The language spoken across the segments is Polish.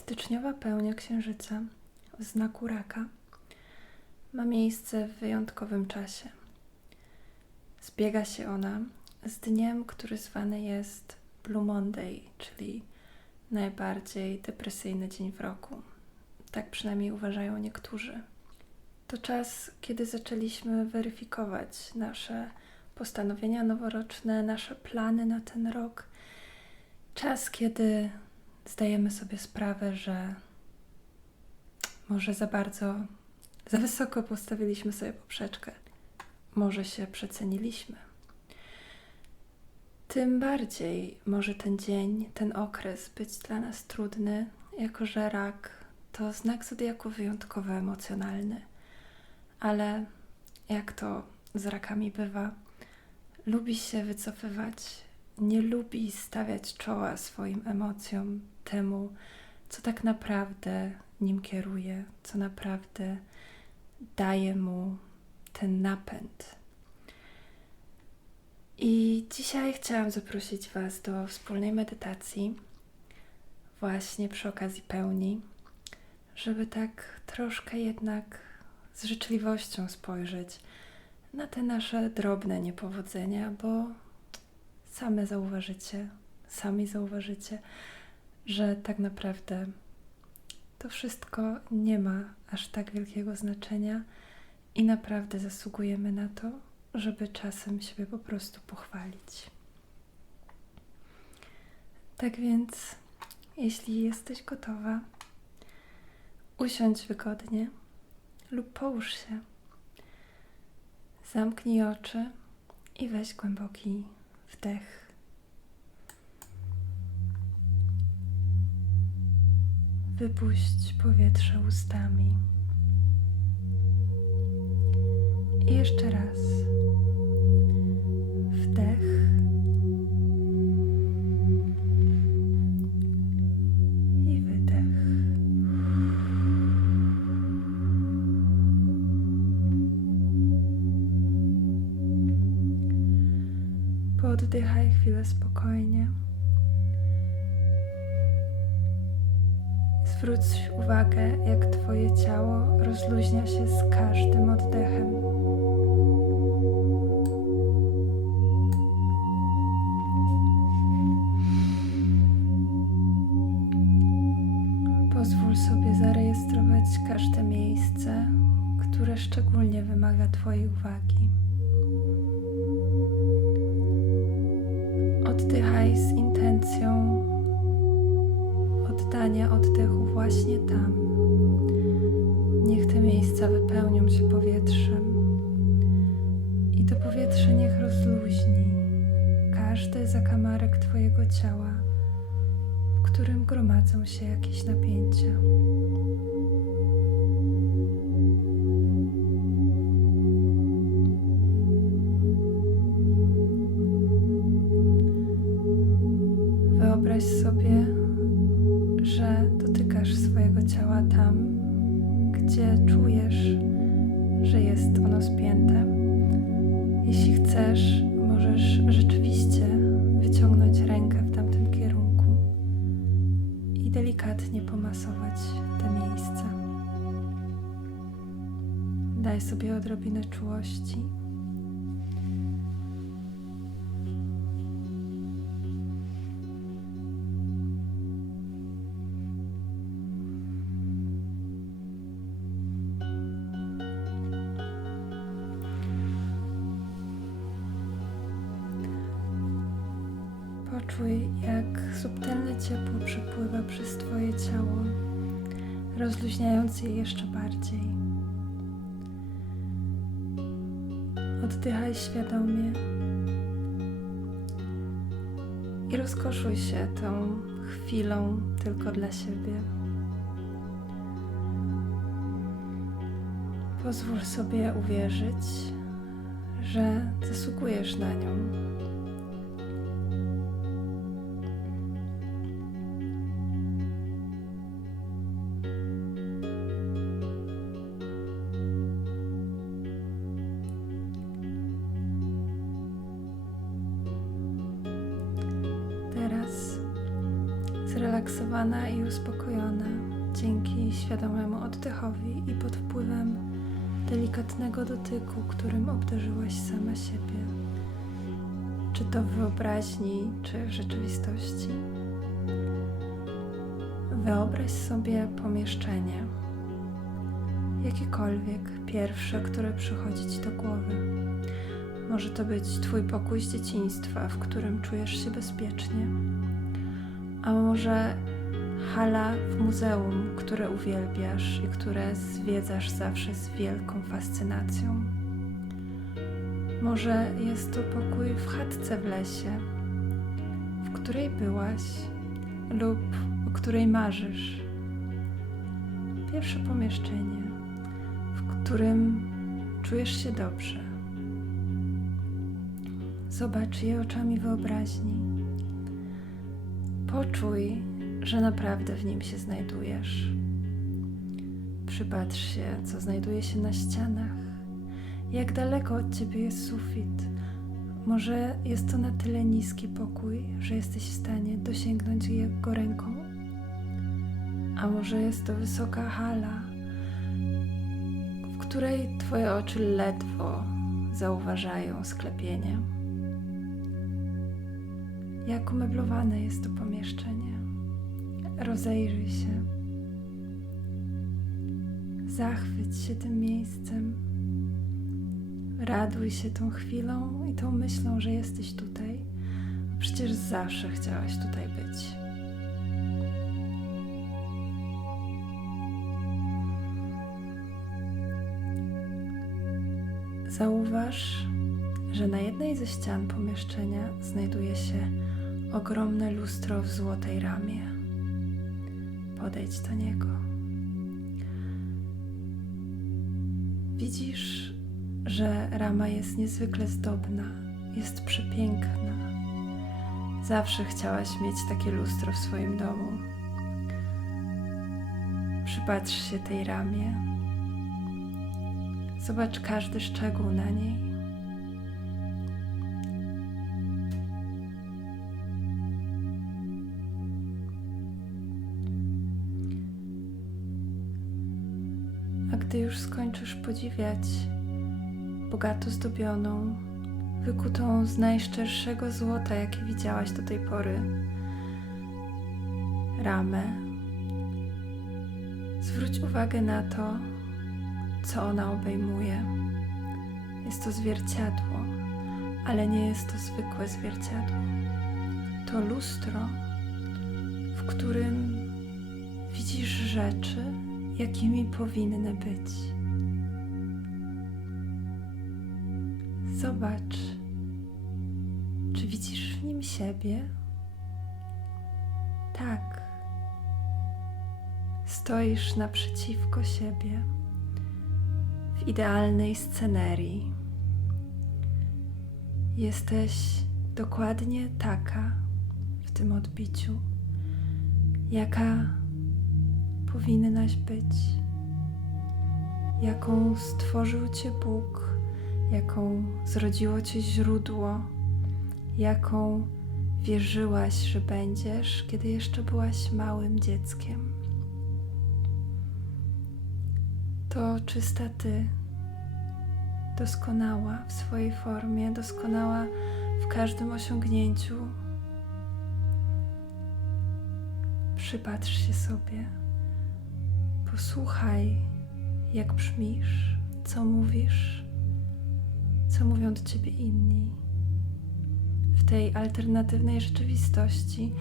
Styczniowa pełnia księżyca w znaku raka ma miejsce w wyjątkowym czasie. Zbiega się ona z dniem, który zwany jest Blue Monday, czyli najbardziej depresyjny dzień w roku. Tak przynajmniej uważają niektórzy. To czas, kiedy zaczęliśmy weryfikować nasze postanowienia noworoczne, nasze plany na ten rok. Czas, kiedy zdajemy sobie sprawę, że może za bardzo, za wysoko postawiliśmy sobie poprzeczkę, może się przeceniliśmy. Tym bardziej może ten dzień, ten okres być dla nas trudny, jako że rak to znak zodiaku wyjątkowo emocjonalny. Ale jak to z rakami bywa, lubi się wycofywać, nie lubi stawiać czoła swoim emocjom, temu, co tak naprawdę nim kieruje, co naprawdę daje mu ten napęd. I dzisiaj chciałam zaprosić Was do wspólnej medytacji, właśnie przy okazji pełni, żeby tak troszkę jednak z życzliwością spojrzeć na te nasze drobne niepowodzenia, bo same zauważycie, sami zauważycie, że tak naprawdę to wszystko nie ma aż tak wielkiego znaczenia i naprawdę zasługujemy na to, żeby czasem siebie po prostu pochwalić. Tak więc, jeśli jesteś gotowa, usiądź wygodnie lub połóż się. Zamknij oczy i weź głęboki wdech. Wypuść powietrze ustami. I jeszcze raz. Wdech. I wydech. Poddychaj chwilę spokojnie. Zwróć uwagę, jak Twoje ciało rozluźnia się z każdym oddechem. Pozwól sobie zarejestrować każde miejsce, które szczególnie wymaga Twojej uwagi. Oddychaj z intencją oddania oddechu właśnie tam. Niech te miejsca wypełnią się powietrzem i to powietrze niech rozluźni każdy zakamarek Twojego ciała, w którym gromadzą się jakieś napięcia. Subtelne ciepło przepływa przez Twoje ciało, rozluźniając je jeszcze bardziej. Oddychaj świadomie i rozkoszuj się tą chwilą tylko dla siebie. Pozwól sobie uwierzyć, że zasługujesz na nią. Zrelaksowana i uspokojona dzięki świadomemu oddechowi i pod wpływem delikatnego dotyku, którym obdarzyłaś sama siebie. Czy to w wyobraźni, czy w rzeczywistości. Wyobraź sobie pomieszczenie, jakiekolwiek pierwsze, które przychodzi ci do głowy. Może to być Twój pokój z dzieciństwa, w którym czujesz się bezpiecznie, a może hala w muzeum, które uwielbiasz i które zwiedzasz zawsze z wielką fascynacją. Może jest to pokój w chatce w lesie, w której byłaś lub o której marzysz. Pierwsze pomieszczenie, w którym czujesz się dobrze. Zobacz je oczami wyobraźni. Poczuj, że naprawdę w nim się znajdujesz. Przypatrz się, co znajduje się na ścianach, jak daleko od ciebie jest sufit. Może jest to na tyle niski pokój, że jesteś w stanie dosięgnąć jego ręką, a może jest to wysoka hala, w której twoje oczy ledwo zauważają sklepienie. Jak umeblowane jest to pomieszczenie. Rozejrzyj się. Zachwyć się tym miejscem. Raduj się tą chwilą i tą myślą, że jesteś tutaj. Przecież zawsze chciałaś tutaj być. Zauważ, że na jednej ze ścian pomieszczenia znajduje się ogromne lustro w złotej ramie. Podejdź do niego. Widzisz, że rama jest niezwykle zdobna, jest przepiękna. Zawsze chciałaś mieć takie lustro w swoim domu. Przypatrz się tej ramie. Zobacz każdy szczegół na niej. Podziwiać bogato zdobioną, wykutą z najszczerszego złota, jakie widziałaś do tej pory, ramę, zwróć uwagę na to, co ona obejmuje. Jest to zwierciadło, ale nie jest to zwykłe zwierciadło. To lustro, w którym widzisz rzeczy, jakimi powinny być. Zobacz, czy widzisz w nim siebie? Tak. Stoisz naprzeciwko siebie w idealnej scenerii. Jesteś dokładnie taka w tym odbiciu, jaka powinnaś być, jaką stworzył Cię Bóg, jaką zrodziło Cię źródło, jaką wierzyłaś, że będziesz, kiedy jeszcze byłaś małym dzieckiem. To czysta Ty, doskonała w swojej formie, doskonała w każdym osiągnięciu. Przypatrz się sobie. Posłuchaj, jak brzmisz, co mówisz, co mówią do ciebie inni. W tej alternatywnej rzeczywistości,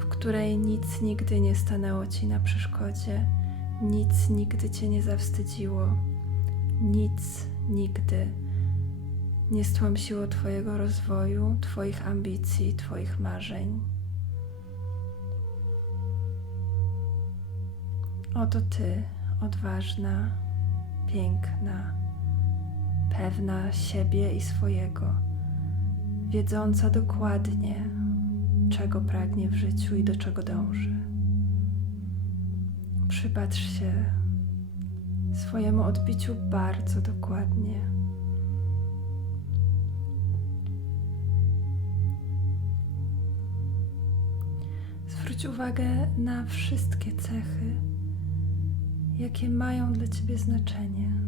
w której nic nigdy nie stanęło ci na przeszkodzie, nic nigdy cię nie zawstydziło, nic nigdy nie stłamsiło Twojego rozwoju, Twoich ambicji, Twoich marzeń. Oto Ty, odważna, piękna, pewna siebie i swojego, wiedząca dokładnie, czego pragnie w życiu i do czego dąży. Przypatrz się swojemu odbiciu bardzo dokładnie. Zwróć uwagę na wszystkie cechy, jakie mają dla ciebie znaczenie.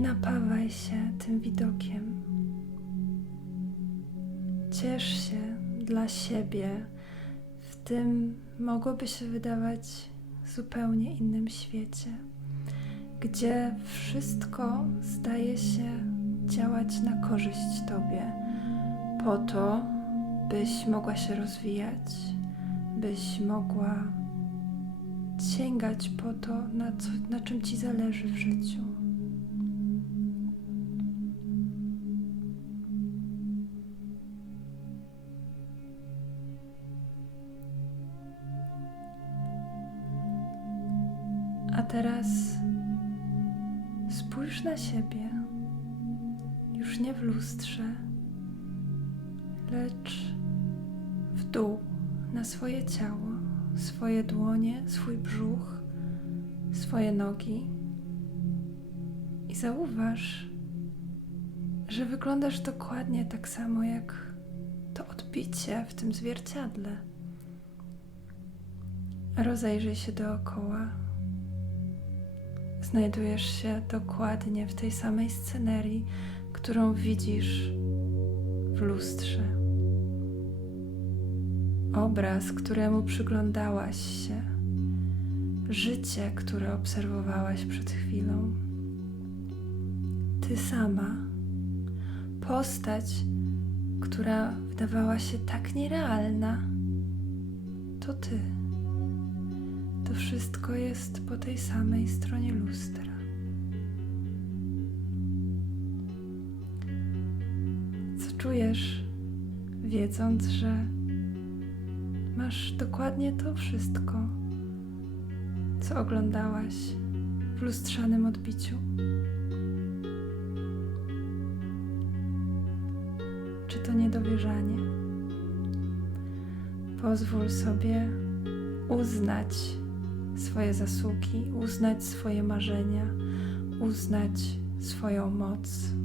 Napawaj się tym widokiem. Ciesz się dla siebie w tym mogłoby się wydawać zupełnie innym świecie, gdzie wszystko zdaje się działać na korzyść Tobie, po to, byś mogła się rozwijać, byś mogła sięgać po to, na, co, na czym Ci zależy w życiu. W lustrze, lecz w dół, na swoje ciało, swoje dłonie, swój brzuch, swoje nogi i zauważ, że wyglądasz dokładnie tak samo jak to odbicie w tym zwierciadle. Rozejrzyj się dookoła. Znajdujesz się dokładnie w tej samej scenerii, którą widzisz w lustrze. Obraz, któremu przyglądałaś się, życie, które obserwowałaś przed chwilą. Ty sama, postać, która wydawała się tak nierealna, to ty. To wszystko jest po tej samej stronie lustra. Czujesz, wiedząc, że masz dokładnie to wszystko, co oglądałaś w lustrzanym odbiciu? Czy to niedowierzanie? Pozwól sobie uznać swoje zasługi, uznać swoje marzenia, uznać swoją moc.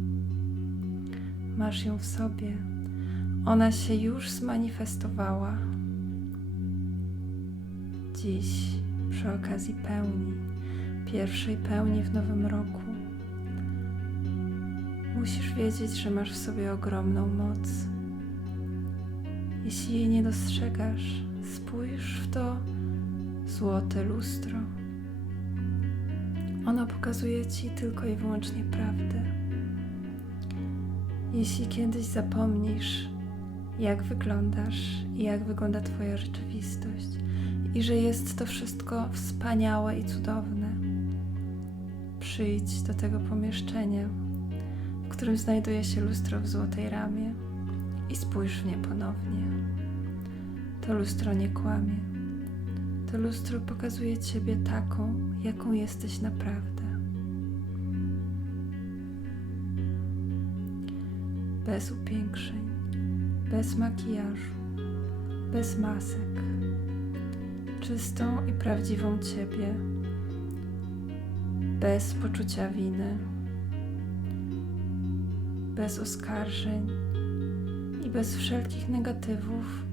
Masz ją w sobie. Ona się już zmanifestowała. Dziś, przy okazji pełni, pierwszej pełni w nowym roku, musisz wiedzieć, że masz w sobie ogromną moc. Jeśli jej nie dostrzegasz, spójrz w to złote lustro. Ono pokazuje ci tylko i wyłącznie prawdę. Jeśli kiedyś zapomnisz, jak wyglądasz i jak wygląda Twoja rzeczywistość, i że jest to wszystko wspaniałe i cudowne, przyjdź do tego pomieszczenia, w którym znajduje się lustro w złotej ramie i spójrz w nie ponownie. To lustro nie kłamie. To lustro pokazuje Ciebie taką, jaką jesteś naprawdę. Bez upiększeń, bez makijażu, bez masek. Czystą i prawdziwą Ciebie, bez poczucia winy, bez oskarżeń i bez wszelkich negatywów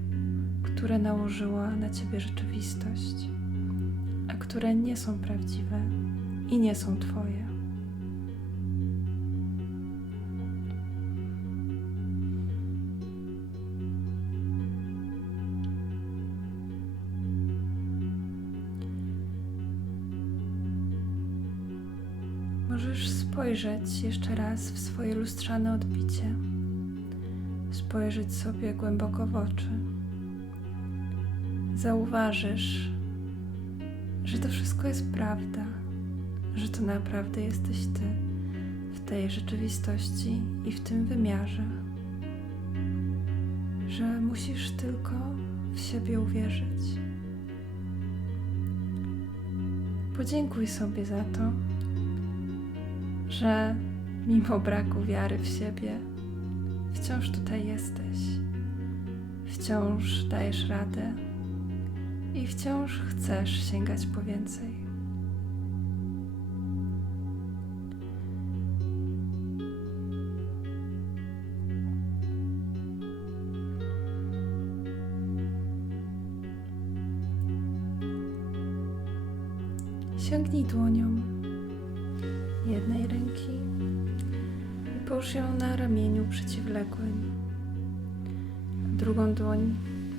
które nałożyła na ciebie rzeczywistość, a które nie są prawdziwe i nie są Twoje. Spojrzeć jeszcze raz w swoje lustrzane odbicie, spojrzeć sobie głęboko w oczy. Zauważysz, że to wszystko jest prawda, że to naprawdę jesteś Ty w tej rzeczywistości i w tym wymiarze, że musisz tylko w siebie uwierzyć. Podziękuj sobie za to, że mimo braku wiary w siebie, wciąż tutaj jesteś, wciąż dajesz radę i wciąż chcesz sięgać po więcej. Sięgnij dłonią jednej ręki i połóż ją na ramieniu przeciwległym. Drugą dłoń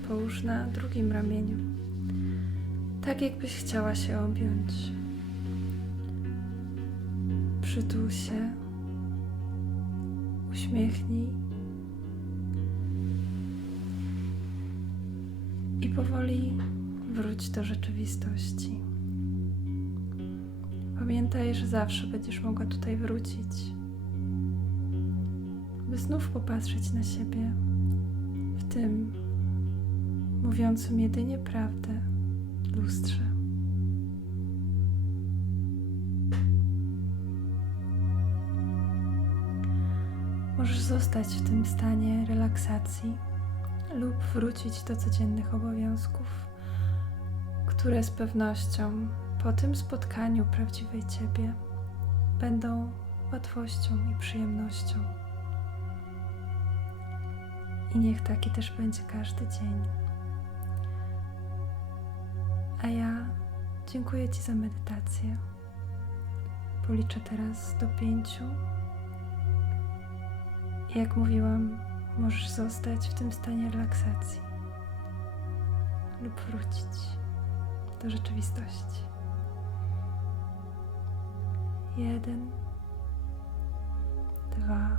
połóż na drugim ramieniu, tak jakbyś chciała się objąć. Przytul się, uśmiechnij i powoli wróć do rzeczywistości. Pamiętaj, że zawsze będziesz mogła tutaj wrócić, by znów popatrzeć na siebie w tym mówiącym jedynie prawdę lustrze. Możesz zostać w tym stanie relaksacji lub wrócić do codziennych obowiązków, które z pewnością po tym spotkaniu prawdziwej Ciebie będą łatwością i przyjemnością. I niech taki też będzie każdy dzień. A ja dziękuję Ci za medytację. Policzę teraz do pięciu. I jak mówiłam, możesz zostać w tym stanie relaksacji lub wrócić do rzeczywistości. Jeden, dwa,